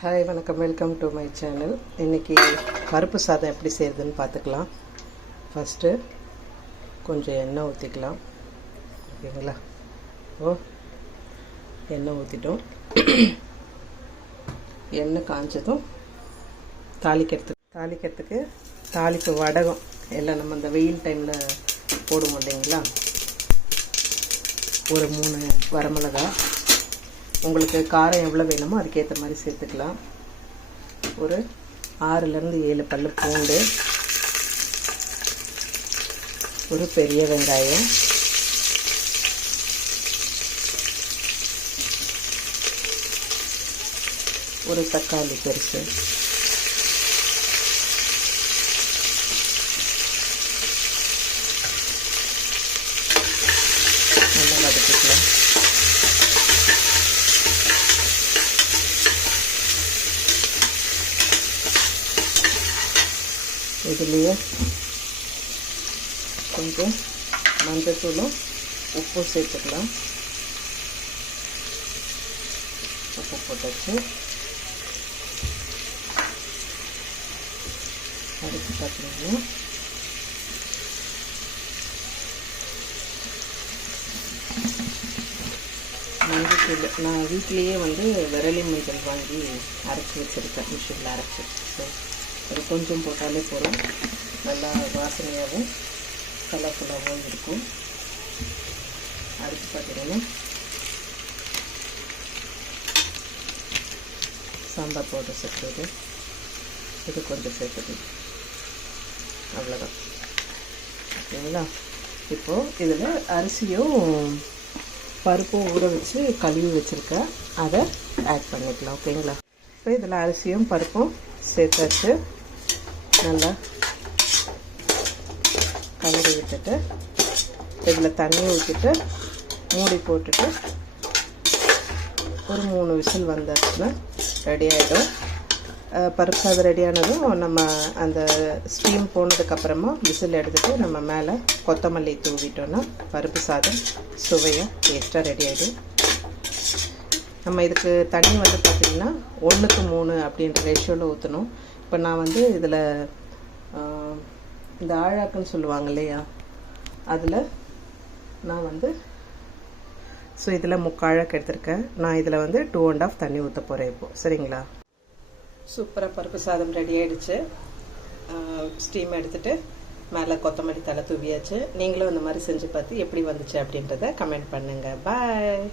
Hi வணக்கம், welcome to my channel. இன்றைக்கி பருப்பு சாதம் எப்படி செய்கிறதுன்னு பார்த்துக்கலாம். ஃபஸ்ட்டு கொஞ்சம் எண்ணெய் ஊற்றிக்கலாம். ஓகேங்களா? எண்ணெய் ஊற்றிட்டோம். எண்ணெய் காஞ்சதும் தாளிக்கிறதுக்கு தாளிப்பு வடகம் எல்லாம் நம்ம இந்த வெயில் டைமில் போடுவோம் இல்லைங்களா. ஒரு 3 வரமிளகா, உங்களுக்கு காரம் எவ்வளோ வேணுமோ அதுக்கேற்ற மாதிரி சேர்த்துக்கலாம். ஒரு 6லேருந்து 7 பல்லு பூண்டு, ஒரு பெரிய வெங்காயம், ஒரு தக்காளி பெருசு, நல்லா வதக்கிக்கலாம். இதுலேயே கொஞ்சம் மஞ்சத்தூளும் உப்பும் சேர்த்துக்கலாம். உப்பு போட்டாச்சு. அதுக்கு பார்த்தீங்கன்னா மஞ்சத்தூள் நான் வீட்லேயே விரலி மஞ்சள் வாங்கி அரைச்சி வச்சுருக்கேன், மிஷினில் அரைச்சி. ஸோ அது கொஞ்சம் போட்டாலே போதும். நல்லா வாசனையாகவும் கலர்ஃபுல்லாகவும் இருக்கும். அடுத்து பார்த்தீங்கன்னா சாம்பார் பவுடர் சேர்த்துது, இது கொஞ்சம் சேர்த்துது. அவ்வளோதான். ஓகேங்களா? இப்போது இதில் அரிசியும் பருப்பும் ஊற வச்சு கழுவி வச்சுருக்கேன், அதை ஆட் பண்ணிக்கலாம். ஓகேங்களா? இப்போ இதில் அரிசியும் பருப்பும் சேர்த்தாச்சு. நல்லா கலரி விட்டுட்டு இதில் தண்ணி ஊற்றிட்டு மூடி போட்டுட்டு ஒரு 3 விசில் வந்தாச்சுன்னா ரெடி ஆகிடும். பருப்பு சாதம் ரெடியானதும் நம்ம அந்த ஸ்டீம் போனதுக்கப்புறமா விசில் எடுத்துகிட்டு நம்ம மேலே கொத்தமல்லி தூவிட்டோன்னா பருப்பு சாதம் சுவையாக டேஸ்ட்டாக ரெடி ஆகிடும். நம்ம இதுக்கு தண்ணி பார்த்திங்கன்னா 1:3 அப்படின்ற ரேஷியோவில் ஊற்றணும். இப்போ நான் இதில் இந்த ஆழாக்குன்னு சொல்லுவாங்க இல்லையா, அதில் நான் ஸோ இதில் 3/4 ஆழாக்கு எடுத்திருக்கேன். நான் இதில் 2.5 தண்ணி ஊற்ற போகிறேன் இப்போது. சரிங்களா? சூப்பராக பருப்பு சாதம் ரெடி ஆகிடுச்சு. ஸ்டீம் எடுத்துகிட்டு மேலே கொத்தமல்லி தலை தூவியாச்சு. நீங்களும் இந்த மாதிரி செஞ்சு பார்த்து எப்படி வந்துச்சு அப்படின்றத கமெண்ட் பண்ணுங்கள். பாய்.